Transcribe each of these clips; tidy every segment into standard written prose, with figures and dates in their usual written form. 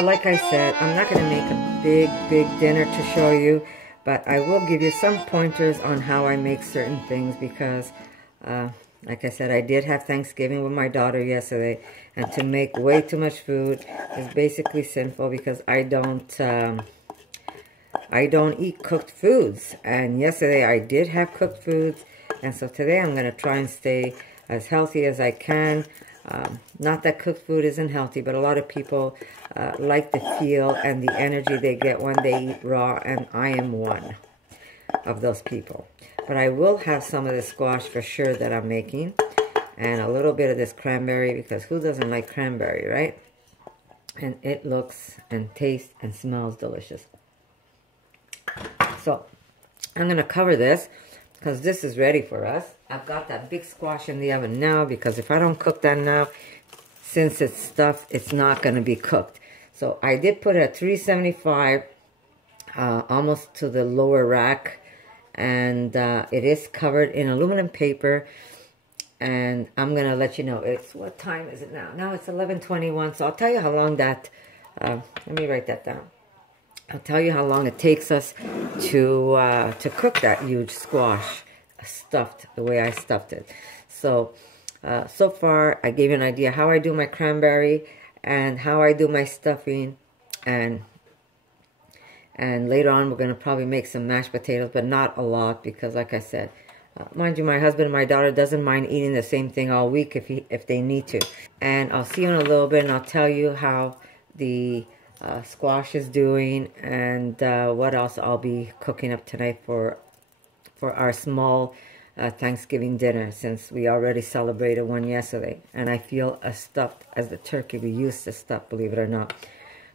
So like I said, I'm not going to make a big dinner to show you, but I will give you some pointers on how I make certain things because, like I said, I did have Thanksgiving with my daughter yesterday, and to make way too much food is basically sinful because I don't eat cooked foods. And yesterday I did have cooked foods, and so today I'm going to try and stay as healthy as I can. Not that cooked food isn't healthy, but a lot of people like the feel and the energy they get when they eat raw, and I am one of those people. But I will have some of the squash for sure that I'm making, and a little bit of this cranberry, because who doesn't like cranberry, right? And it looks and tastes and smells delicious. So I'm going to cover this because this is ready for us. I've got that big squash in the oven now because if I don't cook that now, since it's stuffed, it's not going to be cooked. So I did put it at 375, almost to the lower rack. And it is covered in aluminum paper. And I'm going to let you know, it's, what time is it now? Now it's 11:21. So I'll tell you how long that, let me write that down. I'll tell you how long it takes us to cook that huge squash stuffed the way I stuffed it. So, so far I gave you an idea how I do my cranberry and how I do my stuffing, and later on we're going to probably make some mashed potatoes, but not a lot because, like I said, mind you, my husband and my daughter doesn't mind eating the same thing all week if they need to. And I'll see you in a little bit, and I'll tell you how the squash is doing, and what else I'll be cooking up tonight for our small Thanksgiving dinner, since we already celebrated one yesterday, and I feel as stuffed as the turkey we used to stuff, believe it or not.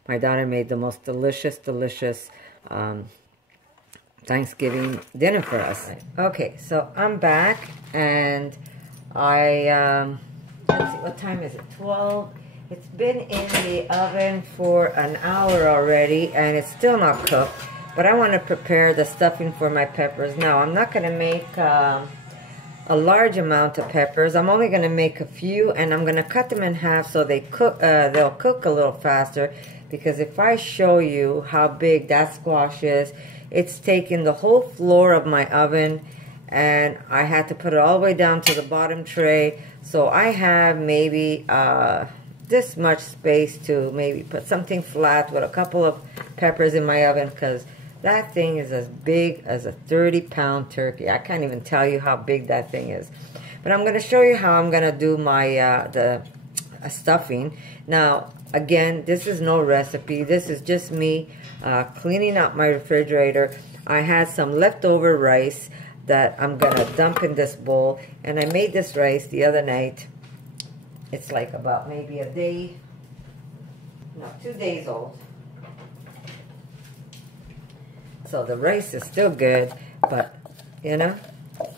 My daughter made the most delicious Thanksgiving dinner for us. Okay, so I'm back, and I let's see, what time is it? 12. It's been in the oven for an hour already, and it's still not cooked. But I want to prepare the stuffing for my peppers. Now, I'm not going to make a large amount of peppers. I'm only going to make a few, and I'm going to cut them in half so they cook. They'll cook a little faster. Because if I show you how big that squash is, it's taken the whole floor of my oven, and I had to put it all the way down to the bottom tray. So I have maybe this much space to maybe put something flat with a couple of peppers in my oven, because that thing is as big as a 30-pound turkey. I can't even tell you how big that thing is. But I'm going to show you how I'm going to do my the stuffing. Now, again, this is no recipe. This is just me cleaning up my refrigerator. I had some leftover rice that I'm going to dump in this bowl. And I made this rice the other night. It's like about maybe a day, no, 2 days old. So the rice is still good, but, you know,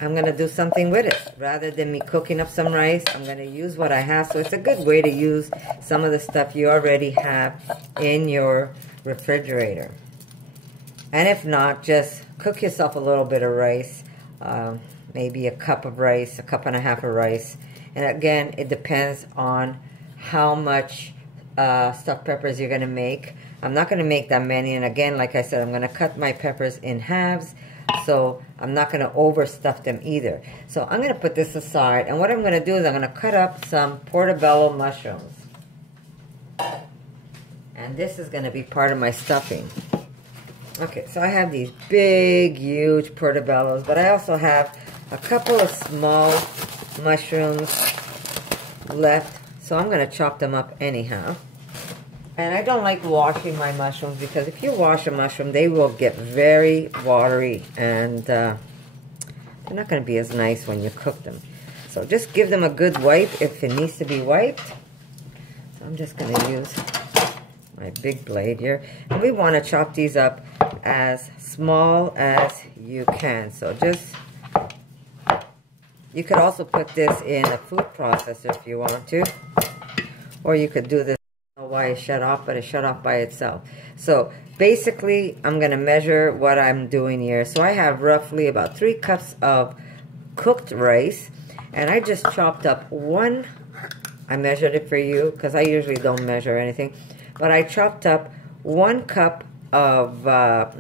I'm going to do something with it. Rather than me cooking up some rice, I'm going to use what I have. So it's a good way to use some of the stuff you already have in your refrigerator. And if not, just cook yourself a little bit of rice, maybe a cup of rice, a cup and a half of rice. And again, it depends on how much stuffed peppers you're going to make. I'm not going to make that many. And again, like I said, I'm going to cut my peppers in halves. So I'm not going to overstuff them either. So I'm going to put this aside. And what I'm going to do is I'm going to cut up some portobello mushrooms. And this is going to be part of my stuffing. Okay, so I have these big, huge portobellos. But I also have a couple of small mushrooms left. So I'm going to chop them up anyhow. And I don't like washing my mushrooms because if you wash a mushroom, they will get very watery, and they're not going to be as nice when you cook them. So just give them a good wipe if it needs to be wiped. So I'm just going to use my big blade here. And we want to chop these up as small as you can. So just, you could also put this in a food processor if you want to. Or you could do this. Why it shut off, but it shut off by itself. So basically I'm going to measure what I'm doing here. So I have roughly about 3 cups of cooked rice, and I just chopped up one. I measured it for you because I usually don't measure anything, but I chopped up 1 cup of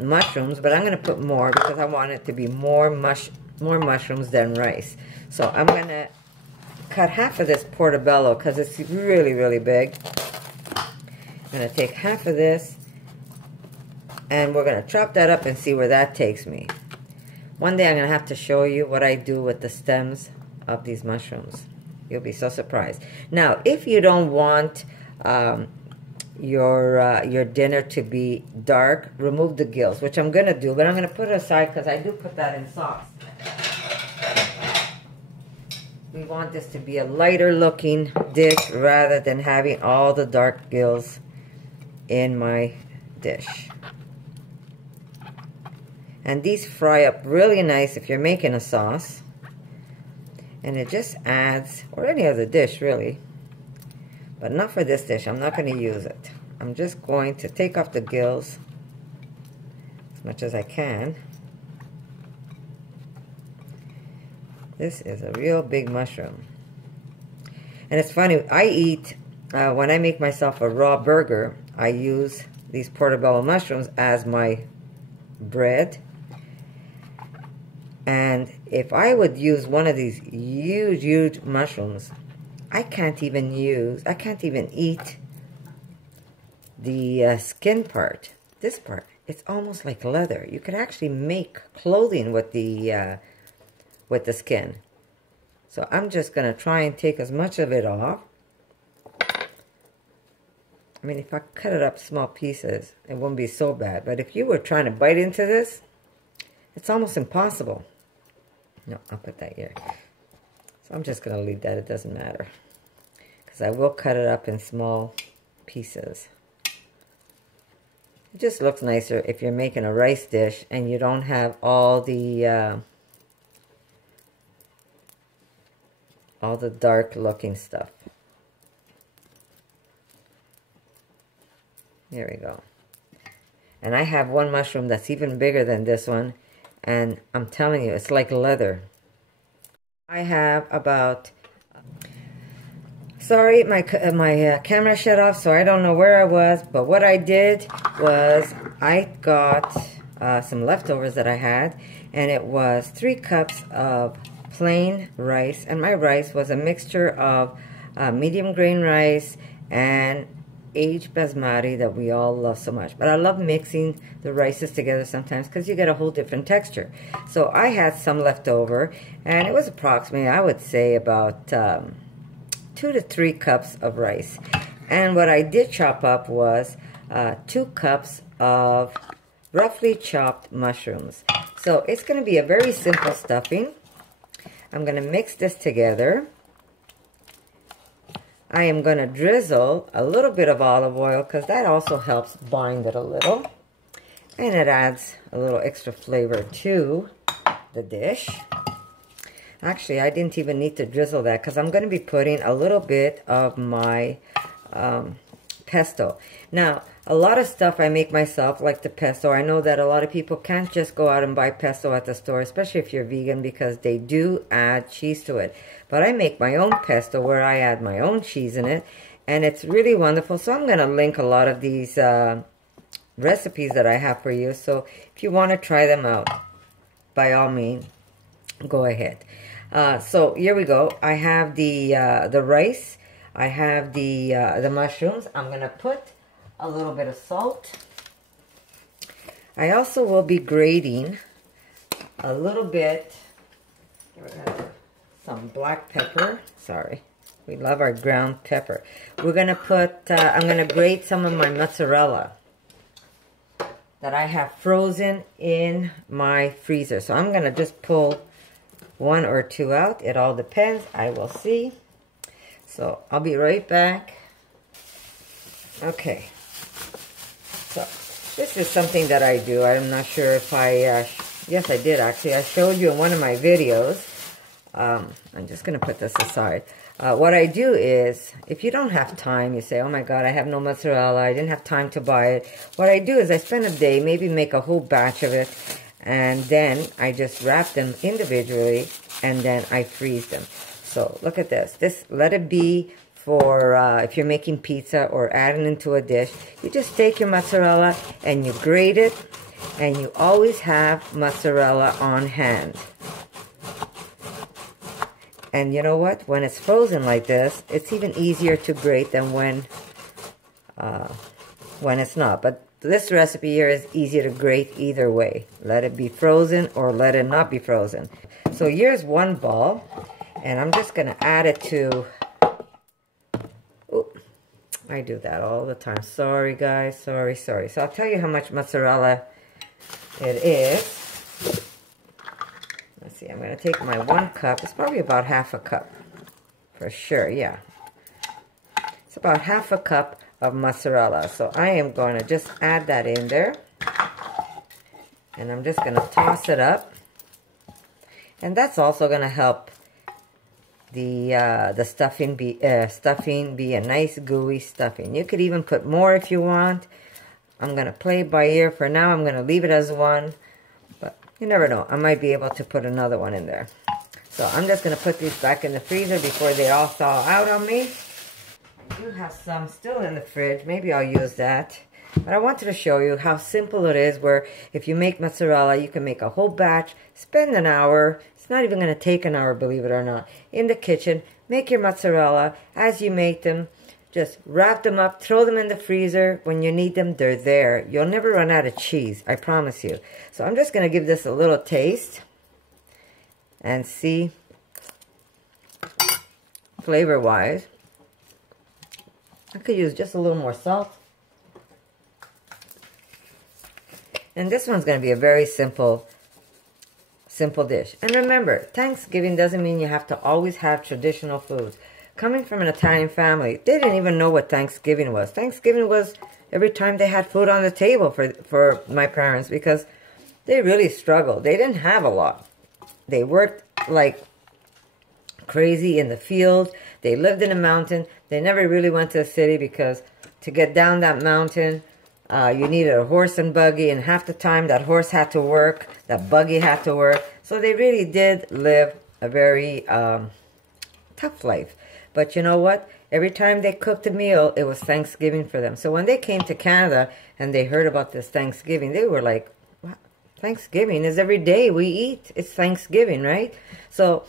mushrooms, but I'm going to put more because I want it to be more mushrooms than rice. So I'm going to cut half of this portobello because it's really, really big. I'm going to take half of this, and we're going to chop that up and see where that takes me. One day I'm going to have to show you what I do with the stems of these mushrooms. You'll be so surprised. Now, if you don't want your dinner to be dark, remove the gills, which I'm going to do, but I'm going to put it aside because I do put that in sauce. We want this to be a lighter looking dish rather than having all the dark gills in my dish. And these fry up really nice if you're making a sauce. And it just adds, or any other dish really, but not for this dish. I'm not going to use it. I'm just going to take off the gills as much as I can. This is a real big mushroom. And it's funny, I eat, when I make myself a raw burger, I use these portobello mushrooms as my bread. And if I would use one of these huge, huge mushrooms, I can't even eat the skin part. This part, it's almost like leather. You could actually make clothing with the skin. So I'm just going to try and take as much of it off. I mean, if I cut it up small pieces, it wouldn't be so bad. But if you were trying to bite into this, it's almost impossible. No, I'll put that here. So I'm just going to leave that. It doesn't matter. Because I will cut it up in small pieces. It just looks nicer if you're making a rice dish and you don't have all the dark looking stuff. There we go. And I have one mushroom that's even bigger than this one. And I'm telling you, it's like leather. I have about... Sorry, my camera shut off, so I don't know where I was. But what I did was I got some leftovers that I had. And it was 3 cups of plain rice. And my rice was a mixture of medium grain rice and aged basmati that we all love so much. But I love mixing the rices together sometimes because you get a whole different texture. So I had some left over, and it was approximately, I would say, about 2 to 3 cups of rice. And what I did chop up was 2 cups of roughly chopped mushrooms. So it's going to be a very simple stuffing. I'm going to mix this together. I am going to drizzle a little bit of olive oil because that also helps bind it a little. And it adds a little extra flavor to the dish. Actually, I didn't even need to drizzle that because I'm going to be putting a little bit of my pesto. Now, a lot of stuff I make myself, like the pesto. I know that a lot of people can't just go out and buy pesto at the store, especially if you're vegan, because they do add cheese to it. But I make my own pesto where I add my own cheese in it, and it's really wonderful. So I'm going to link a lot of these recipes that I have for you. So if you want to try them out, by all means, go ahead. So here we go. I have the rice. I have the mushrooms. I'm going to put a little bit of salt. I also will be grating a little bit, some black pepper. Sorry, we love our ground pepper. We're going to put, I'm going to grate some of my mozzarella that I have frozen in my freezer. So I'm going to just pull 1 or 2 out. It all depends. I will see. So I'll be right back. Okay. So this is something that I do. I'm not sure if I, yes I did actually. I showed you in one of my videos. I'm just going to put this aside. What I do is, if you don't have time, you say, oh my God, I have no mozzarella, I didn't have time to buy it. What I do is I spend a day, maybe make a whole batch of it, and then I just wrap them individually, and then I freeze them. So look at this. This, let it be for if you're making pizza or adding into a dish. You just take your mozzarella and you grate it, and you always have mozzarella on hand. And you know what? When it's frozen like this, it's even easier to grate than when it's not. But this recipe here is easy to grate either way. Let it be frozen or let it not be frozen. So here's one ball, and I'm just going to add it to... Oop, I do that all the time. Sorry, guys. Sorry. So I'll tell you how much mozzarella it is. Let's see. I'm going to take my 1 cup. It's probably about half a cup. For sure, yeah. It's about half a cup of mozzarella. So I am going to just add that in there. And I'm just going to toss it up. And that's also going to help the stuffing be a nice gooey stuffing. You could even put more if you want. I'm going to play by ear. For now, I'm going to leave it as 1. But you never know. I might be able to put another one in there. So I'm just going to put these back in the freezer before they all thaw out on me. I do have some still in the fridge. Maybe I'll use that. But I wanted to show you how simple it is, where if you make mozzarella, you can make a whole batch, spend an hour. It's not even going to take an hour, believe it or not. In the kitchen, make your mozzarella. As you make them, just wrap them up, throw them in the freezer. When you need them, they're there. You'll never run out of cheese, I promise you. So I'm just going to give this a little taste and see flavor-wise. I could use just a little more salt. And this one's going to be a very simple dish. And remember, Thanksgiving doesn't mean you have to always have traditional foods. Coming from an Italian family, they didn't even know what Thanksgiving was. Thanksgiving was every time they had food on the table for my parents, because they really struggled. They didn't have a lot. They worked like crazy in the field. They lived in a mountain. They never really went to the city, because to get down that mountain, you needed a horse and buggy, and half the time that horse had to work, that buggy had to work. So they really did live a very tough life. But you know what? Every time they cooked a meal, it was Thanksgiving for them. So when they came to Canada and they heard about this Thanksgiving, they were like, what? Thanksgiving is every day we eat. It's Thanksgiving, right? So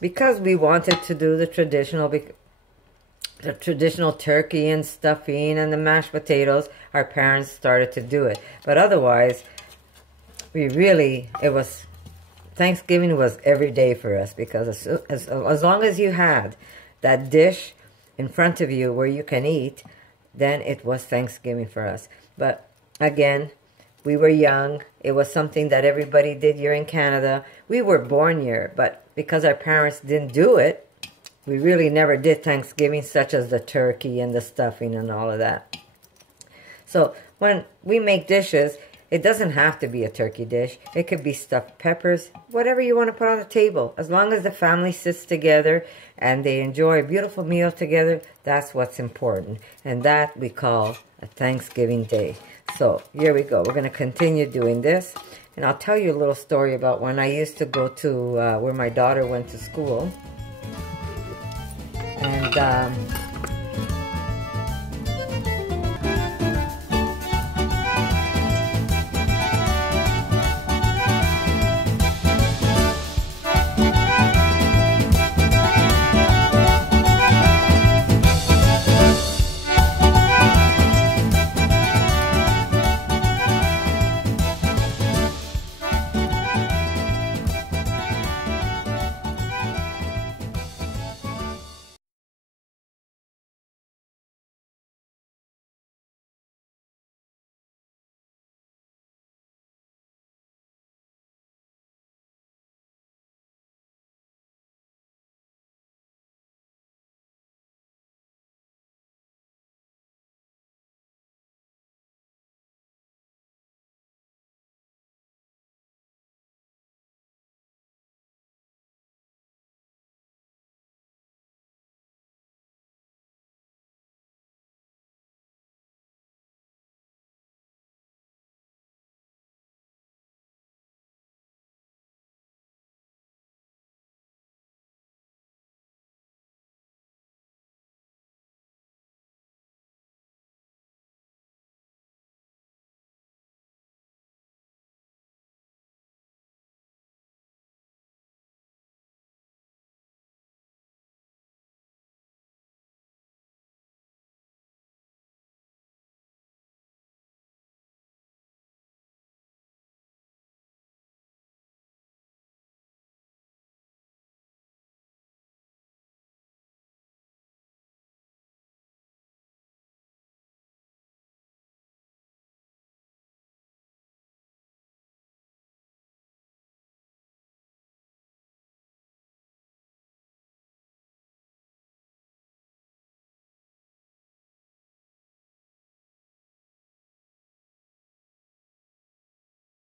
because we wanted to do the traditional turkey and stuffing and the mashed potatoes, our parents started to do it. But otherwise, Thanksgiving was every day for us, because as long as you had that dish in front of you where you can eat, then it was Thanksgiving for us. But again, we were young. It was something that everybody did here in Canada. We were born here, but because our parents didn't do it, we really never did Thanksgiving, such as the turkey and the stuffing and all of that. So when we make dishes, it doesn't have to be a turkey dish. It could be stuffed peppers, whatever you want to put on the table. As long as the family sits together and they enjoy a beautiful meal together, that's what's important. And that we call a Thanksgiving Day. So here we go. We're going to continue doing this. And I'll tell you a little story about when I used to go to where my daughter went to school. And